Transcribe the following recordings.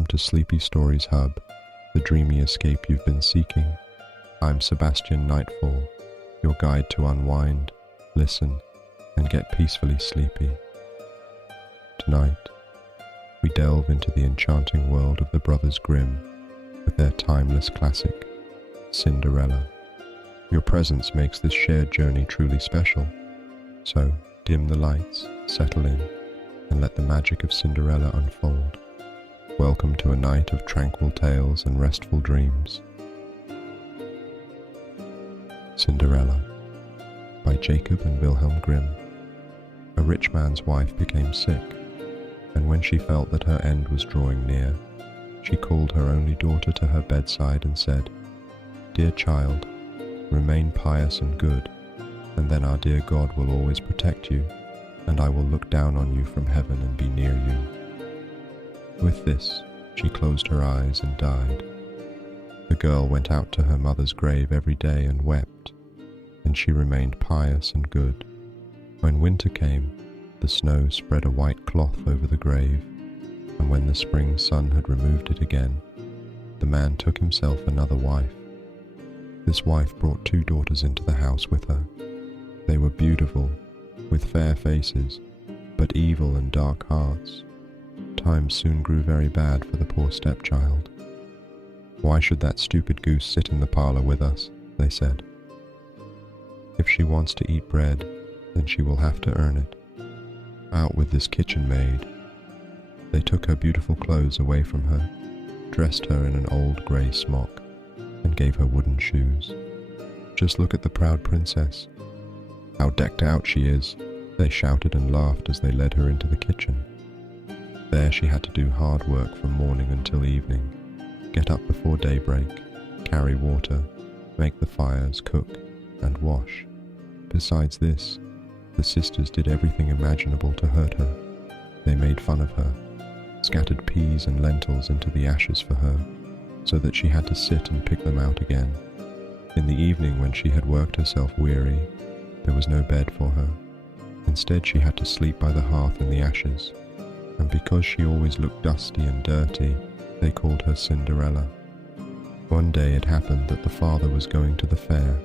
Welcome to Sleepy Stories Hub, the dreamy escape you've been seeking. I'm Sebastian Nightfall, your guide to unwind, listen, and get peacefully sleepy. Tonight, we delve into the enchanting world of the Brothers Grimm with their timeless classic, Cinderella. Your presence makes this shared journey truly special, so dim the lights, settle in, and let the magic of Cinderella unfold. Welcome to a night of tranquil tales and restful dreams. Cinderella by Jacob and Wilhelm Grimm. A rich man's wife became sick, and when she felt that her end was drawing near, she called her only daughter to her bedside and said, "Dear child, remain pious and good, and then our dear God will always protect you, and I will look down on you from heaven and be near you." With this, she closed her eyes and died. The girl went out to her mother's grave every day and wept, and she remained pious and good. When winter came, the snow spread a white cloth over the grave, and when the spring sun had removed it again, the man took himself another wife. This wife brought 2 daughters into the house with her. They were beautiful, with fair faces, but evil and dark hearts. Times soon grew very bad for the poor stepchild. "Why should that stupid goose sit in the parlor with us?" they said. "If she wants to eat bread, then she will have to earn it. Out with this kitchen maid." They took her beautiful clothes away from her, dressed her in an old grey smock, and gave her wooden shoes. "Just look at the proud princess. How decked out she is," they shouted and laughed as they led her into the kitchen. There she had to do hard work from morning until evening, get up before daybreak, carry water, make the fires, cook, and wash. Besides this, the sisters did everything imaginable to hurt her. They made fun of her, scattered peas and lentils into the ashes for her, so that she had to sit and pick them out again. In the evening, when she had worked herself weary, there was no bed for her. Instead, she had to sleep by the hearth in the ashes, and because she always looked dusty and dirty, they called her Cinderella. One day it happened that the father was going to the fair,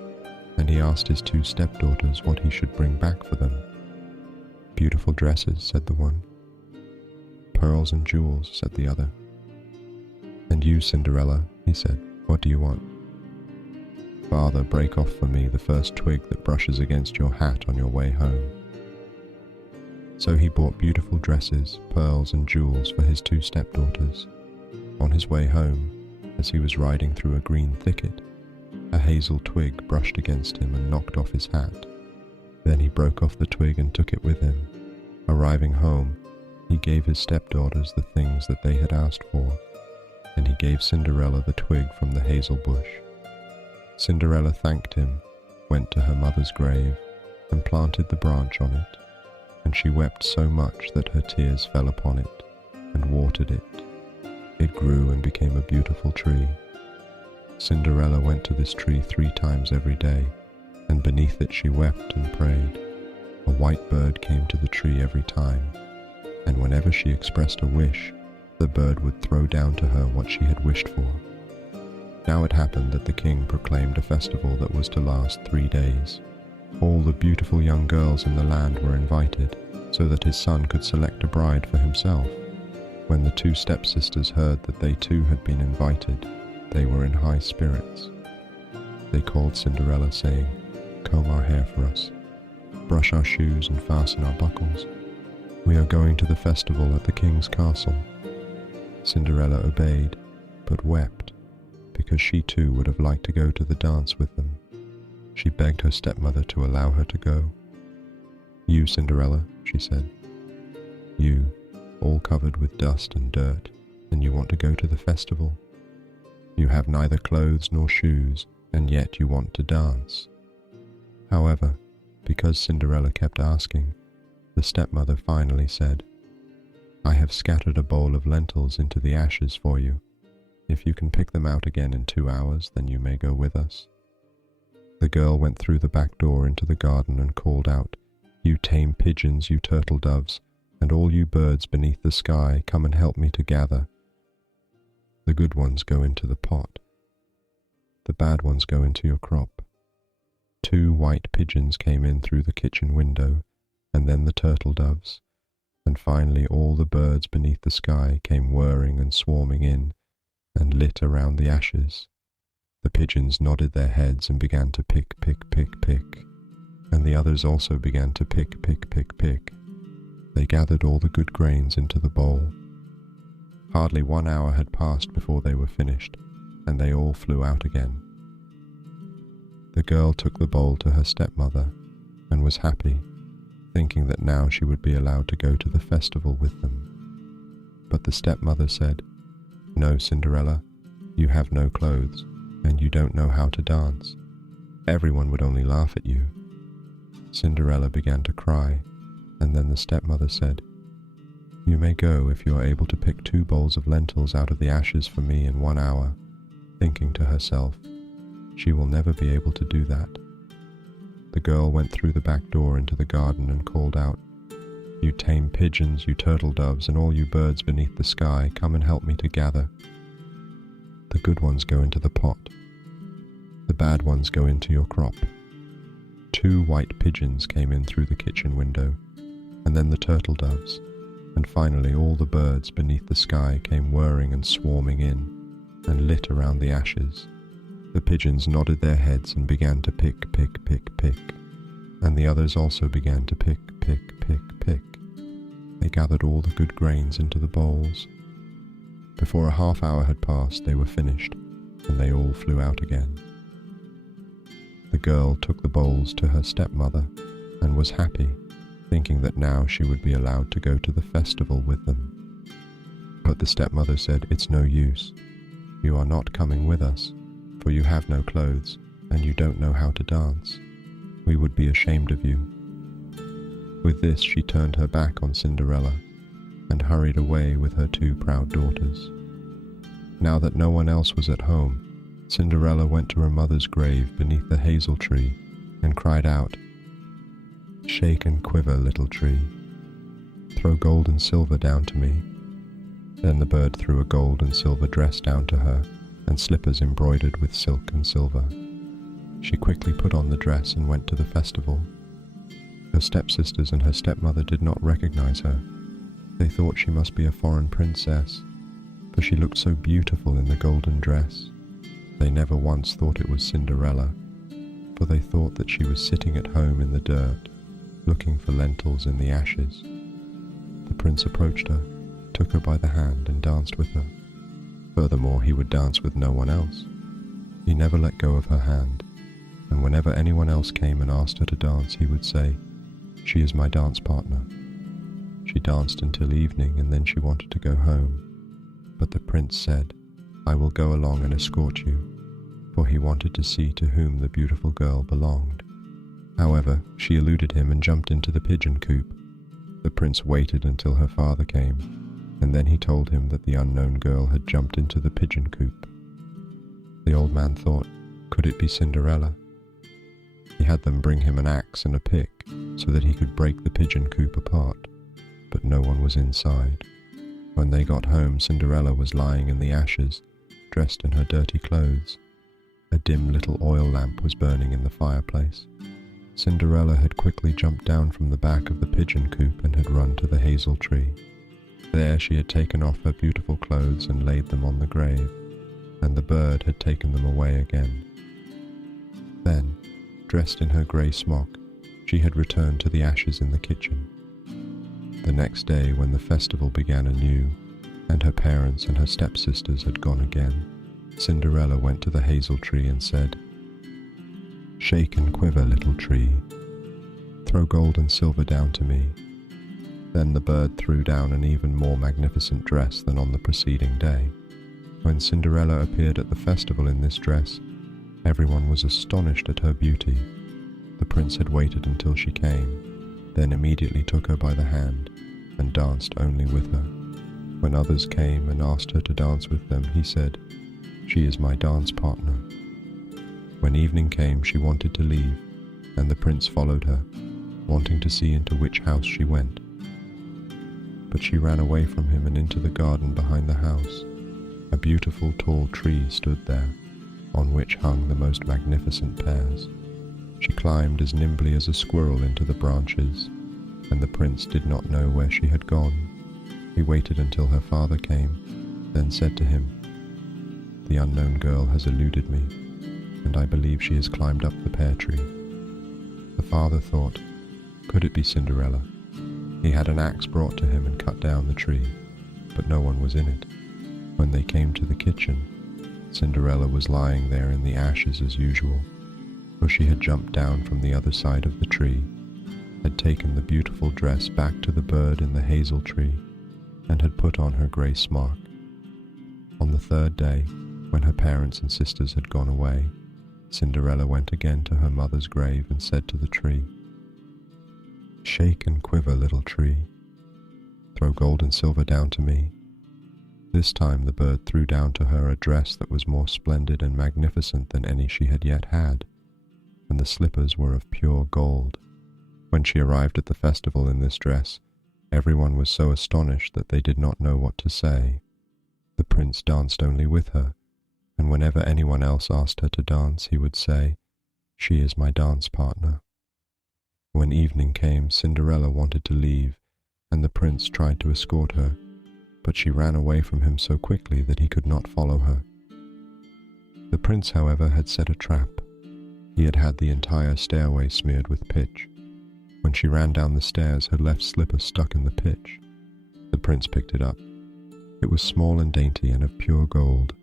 and he asked his 2 stepdaughters what he should bring back for them. "Beautiful dresses," said the one. "Pearls and jewels," said the other. "And you, Cinderella," he said, "what do you want?" "Father, break off for me the first twig that brushes against your hat on your way home." So he bought beautiful dresses, pearls and jewels for his 2 stepdaughters. On his way home, as he was riding through a green thicket, a hazel twig brushed against him and knocked off his hat. Then he broke off the twig and took it with him. Arriving home, he gave his stepdaughters the things that they had asked for, and he gave Cinderella the twig from the hazel bush. Cinderella thanked him, went to her mother's grave, and planted the branch on it, and she wept so much that her tears fell upon it, and watered it. It grew and became a beautiful tree. Cinderella went to this tree 3 times every day, and beneath it she wept and prayed. A white bird came to the tree every time, and whenever she expressed a wish, the bird would throw down to her what she had wished for. Now it happened that the king proclaimed a festival that was to last 3 days. All the beautiful young girls in the land were invited, so that his son could select a bride for himself. When the 2 stepsisters heard that they too had been invited, they were in high spirits. They called Cinderella, saying, "Comb our hair for us, brush our shoes and fasten our buckles. We are going to the festival at the king's castle." Cinderella obeyed, but wept, because she too would have liked to go to the dance with them. She begged her stepmother to allow her to go. "You, Cinderella," she said, "you, all covered with dust and dirt, and you want to go to the festival. You have neither clothes nor shoes, and yet you want to dance." However, because Cinderella kept asking, the stepmother finally said, "I have scattered a bowl of lentils into the ashes for you. If you can pick them out again in 2 hours, then you may go with us." The girl went through the back door into the garden and called out, "You tame pigeons, you turtle doves, and all you birds beneath the sky, come and help me to gather. The good ones go into the pot. The bad ones go into your crop. 2 white pigeons came in through the kitchen window, and then the turtle doves, and finally all the birds beneath the sky came whirring and swarming in, and lit around the ashes. The pigeons nodded their heads and began to pick, pick, pick, pick, and the others also began to pick, pick, pick, pick. They gathered all the good grains into the bowl. Hardly 1 hour had passed before they were finished, and they all flew out again. The girl took the bowl to her stepmother, and was happy, thinking that now she would be allowed to go to the festival with them. But the stepmother said, "No, Cinderella, you have no clothes, and you don't know how to dance. Everyone would only laugh at you." Cinderella began to cry, and then the stepmother said, "You may go if you are able to pick 2 bowls of lentils out of the ashes for me in 1 hour," thinking to herself, "She will never be able to do that." The girl went through the back door into the garden and called out, "You tame pigeons, you turtle doves, and all you birds beneath the sky, come and help me to gather. The good ones go into the pot. The bad ones go into your crop." 2 white pigeons came in through the kitchen window, and then the turtle doves, and finally all the birds beneath the sky came whirring and swarming in, and lit around the ashes. The pigeons nodded their heads and began to pick, pick, pick, pick, and the others also began to pick, pick, pick, pick. They gathered all the good grains into the bowls. Before a half hour had passed, they were finished, and they all flew out again. The girl took the bowls to her stepmother, and was happy, thinking that now she would be allowed to go to the festival with them. But the stepmother said, "It's no use. You are not coming with us, for you have no clothes, and you don't know how to dance. We would be ashamed of you." With this she turned her back on Cinderella, and hurried away with her 2 proud daughters. Now that no one else was at home, Cinderella went to her mother's grave beneath the hazel tree, and cried out, "Shake and quiver, little tree. Throw gold and silver down to me." Then the bird threw a gold and silver dress down to her, and slippers embroidered with silk and silver. She quickly put on the dress and went to the festival. Her stepsisters and her stepmother did not recognize her. They thought she must be a foreign princess, for she looked so beautiful in the golden dress. They never once thought it was Cinderella, for they thought that she was sitting at home in the dirt, looking for lentils in the ashes. The prince approached her, took her by the hand, and danced with her. Furthermore, he would dance with no one else. He never let go of her hand, and whenever anyone else came and asked her to dance, he would say, "She is my dance partner." She danced until evening, and then she wanted to go home. But the prince said, "I will go along and escort you," for he wanted to see to whom the beautiful girl belonged. However, she eluded him and jumped into the pigeon coop. The prince waited until her father came, and then he told him that the unknown girl had jumped into the pigeon coop. The old man thought, could it be Cinderella? He had them bring him an axe and a pick so that he could break the pigeon coop apart, but no one was inside. When they got home, Cinderella was lying in the ashes, dressed in her dirty clothes. A dim little oil lamp was burning in the fireplace. Cinderella had quickly jumped down from the back of the pigeon coop and had run to the hazel tree. There she had taken off her beautiful clothes and laid them on the grave, and the bird had taken them away again. Then, dressed in her grey smock, she had returned to the ashes in the kitchen. The next day, when the festival began anew, and her parents and her stepsisters had gone again, Cinderella went to the hazel tree and said, "Shake and quiver, little tree. Throw gold and silver down to me." Then the bird threw down an even more magnificent dress than on the preceding day. When Cinderella appeared at the festival in this dress, everyone was astonished at her beauty. The prince had waited until she came, then immediately took her by the hand and danced only with her. When others came and asked her to dance with them, he said, "She is my dance partner." When evening came, she wanted to leave, and the prince followed her, wanting to see into which house she went. But she ran away from him and into the garden behind the house. A beautiful tall tree stood there, on which hung the most magnificent pears. She climbed as nimbly as a squirrel into the branches, and the prince did not know where she had gone. He waited until her father came, then said to him, "The unknown girl has eluded me, and I believe she has climbed up the pear tree." The father thought, could it be Cinderella? He had an axe brought to him and cut down the tree, but no one was in it. When they came to the kitchen, Cinderella was lying there in the ashes as usual, for she had jumped down from the other side of the tree, had taken the beautiful dress back to the bird in the hazel tree, and had put on her grey smock. On the third day, when her parents and sisters had gone away, Cinderella went again to her mother's grave and said to the tree, "Shake and quiver, little tree. Throw gold and silver down to me." This time the bird threw down to her a dress that was more splendid and magnificent than any she had yet had, and the slippers were of pure gold. When she arrived at the festival in this dress, everyone was so astonished that they did not know what to say. The prince danced only with her, and whenever anyone else asked her to dance, he would say, "She is my dance partner." When evening came, Cinderella wanted to leave, and the prince tried to escort her, but she ran away from him so quickly that he could not follow her. The prince, however, had set a trap. He had had the entire stairway smeared with pitch. When she ran down the stairs, her left slipper stuck in the pitch. The prince picked it up. It was small and dainty and of pure gold.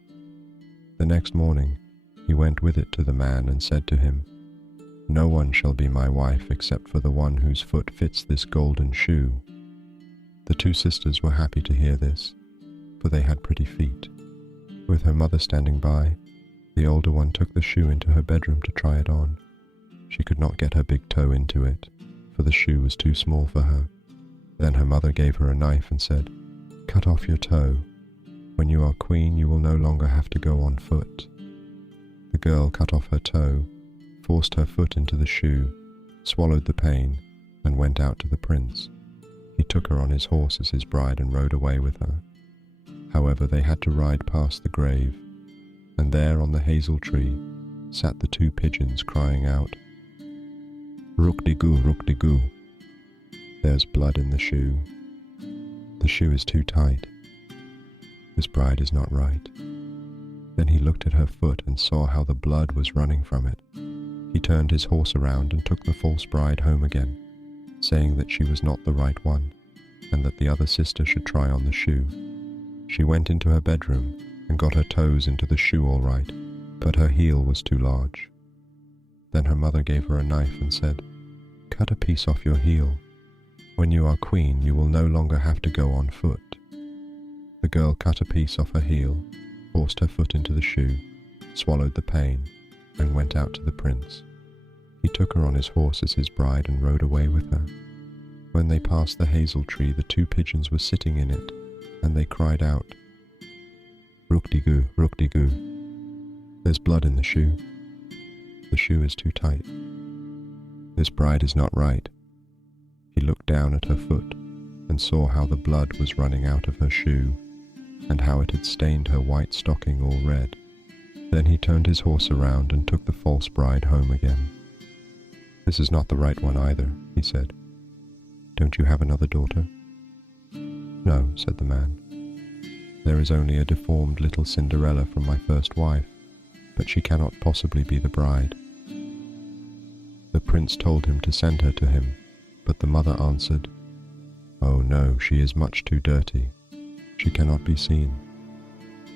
The next morning, he went with it to the man and said to him, "No one shall be my wife except for the one whose foot fits this golden shoe." The two sisters were happy to hear this, for they had pretty feet. With her mother standing by, the older one took the shoe into her bedroom to try it on. She could not get her big toe into it, for the shoe was too small for her. Then her mother gave her a knife and said, "Cut off your toe. When you are queen, you will no longer have to go on foot." The girl cut off her toe, forced her foot into the shoe, swallowed the pain, and went out to the prince. He took her on his horse as his bride and rode away with her. However, they had to ride past the grave, and there on the hazel tree sat the two pigeons crying out, "Rook-de-goo, rook-de-goo. There's blood in the shoe. The shoe is too tight. This bride is not right." Then he looked at her foot and saw how the blood was running from it. He turned his horse around and took the false bride home again, saying that she was not the right one, and that the other sister should try on the shoe. She went into her bedroom and got her toes into the shoe all right, but her heel was too large. Then her mother gave her a knife and said, "Cut a piece off your heel. When you are queen, you will no longer have to go on foot." The girl cut a piece off her heel, forced her foot into the shoe, swallowed the pain, and went out to the prince. He took her on his horse as his bride and rode away with her. When they passed the hazel tree, the two pigeons were sitting in it, and they cried out, "Rook-de-goo, rook-de-goo. There's blood in the shoe. The shoe is too tight. This bride is not right." He looked down at her foot and saw how the blood was running out of her shoe, and how it had stained her white stocking all red. Then he turned his horse around and took the false bride home again. "This is not the right one either," he said. "Don't you have another daughter?" "No," said the man. "There is only a deformed little Cinderella from my first wife, but she cannot possibly be the bride." The prince told him to send her to him, but the mother answered, "Oh no, she is much too dirty. She cannot be seen."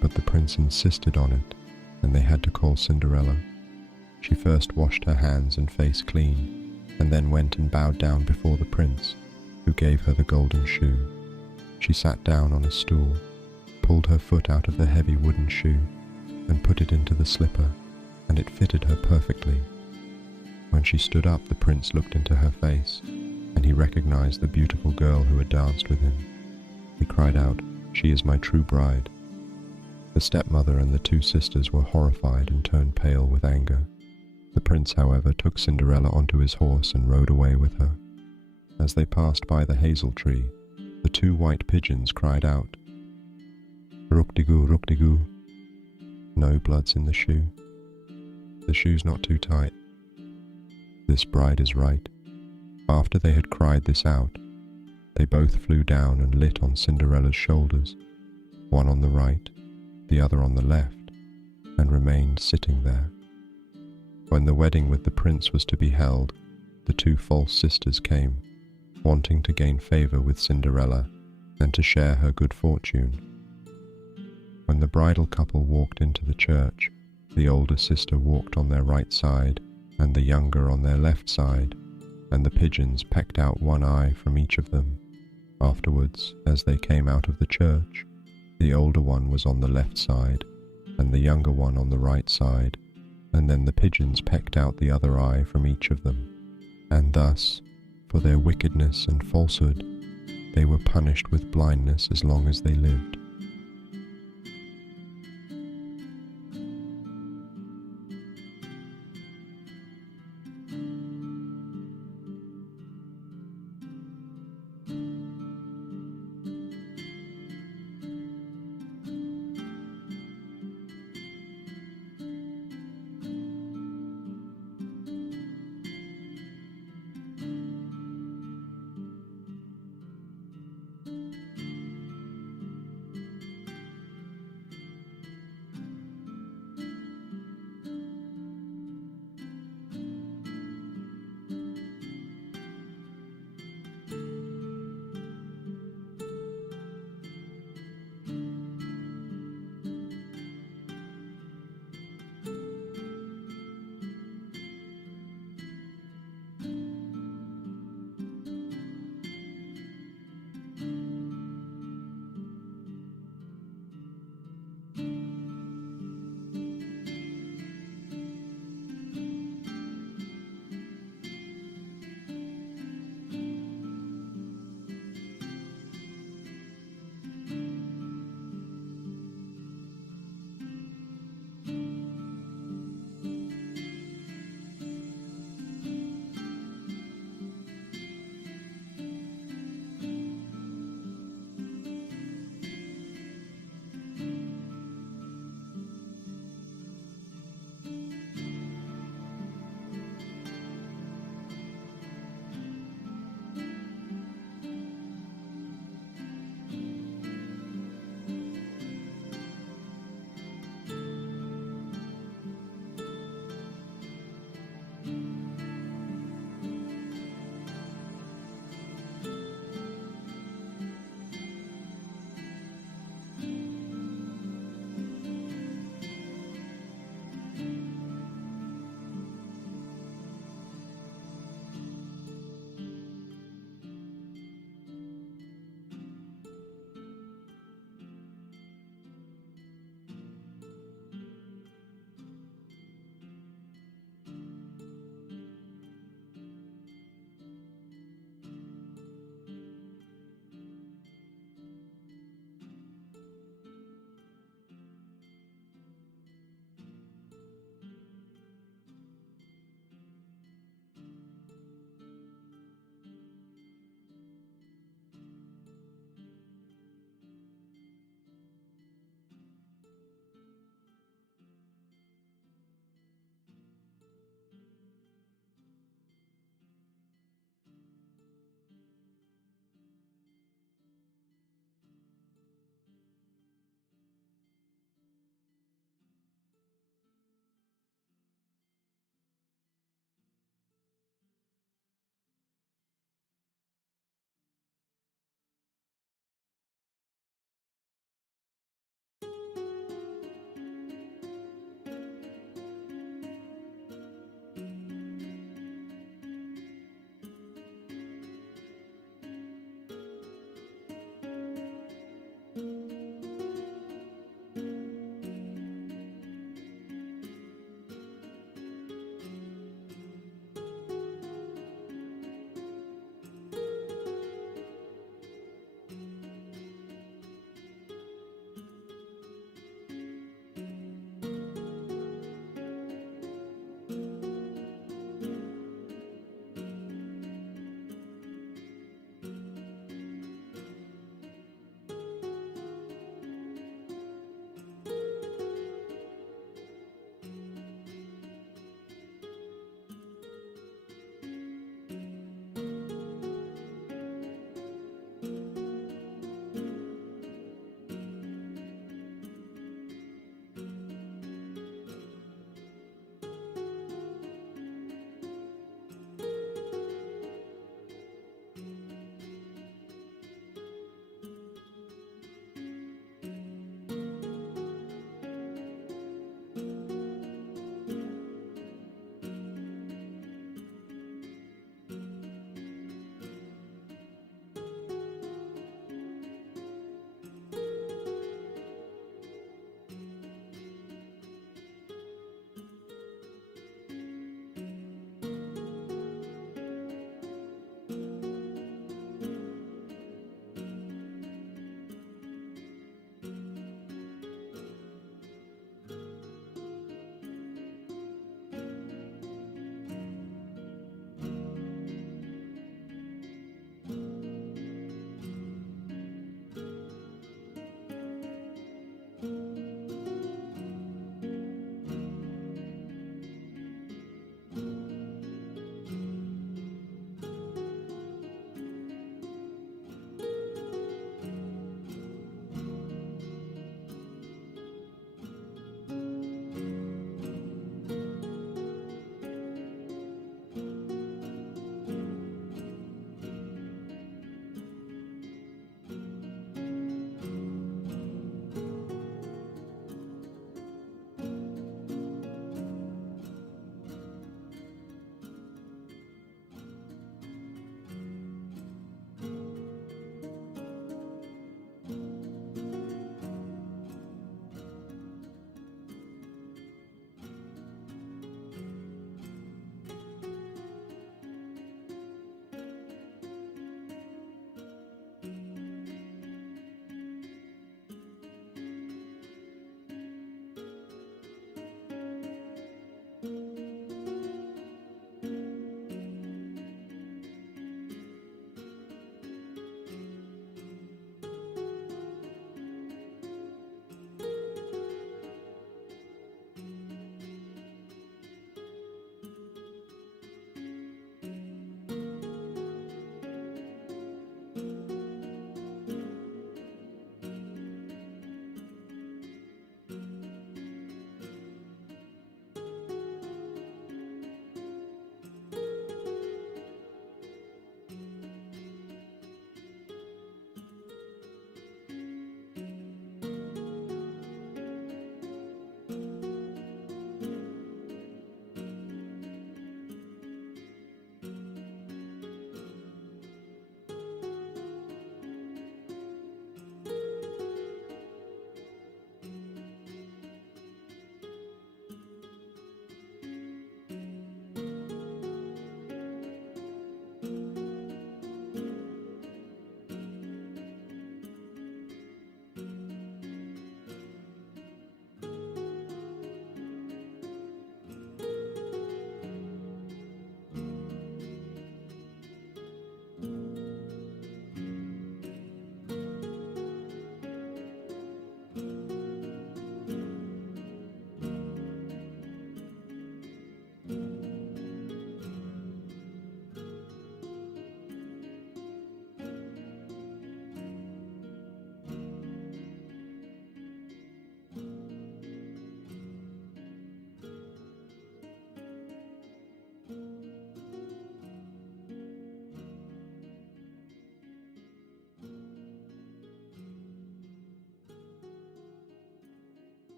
But the prince insisted on it, and they had to call Cinderella. She first washed her hands and face clean, and then went and bowed down before the prince, who gave her the golden shoe. She sat down on a stool, pulled her foot out of the heavy wooden shoe, and put it into the slipper, and it fitted her perfectly. When she stood up, the prince looked into her face, and he recognized the beautiful girl who had danced with him. He cried out, "She is my true bride." The stepmother and the two sisters were horrified and turned pale with anger. The prince, however, took Cinderella onto his horse and rode away with her. As they passed by the hazel tree, the two white pigeons cried out, Rukdigu, rukdigu. No blood's in the shoe. The shoe's not too tight. This bride is right. After they had cried this out, they both flew down and lit on Cinderella's shoulders, one on the right, the other on the left, and remained sitting there. When the wedding with the prince was to be held, the two false sisters came, wanting to gain favour with Cinderella and to share her good fortune. When the bridal couple walked into the church, the older sister walked on their right side and the younger on their left side, and the pigeons pecked out one eye from each of them. Afterwards, as they came out of the church, the older one was on the left side and the younger one on the right side, and then the pigeons pecked out the other eye from each of them. And thus, for their wickedness and falsehood, they were punished with blindness as long as they lived.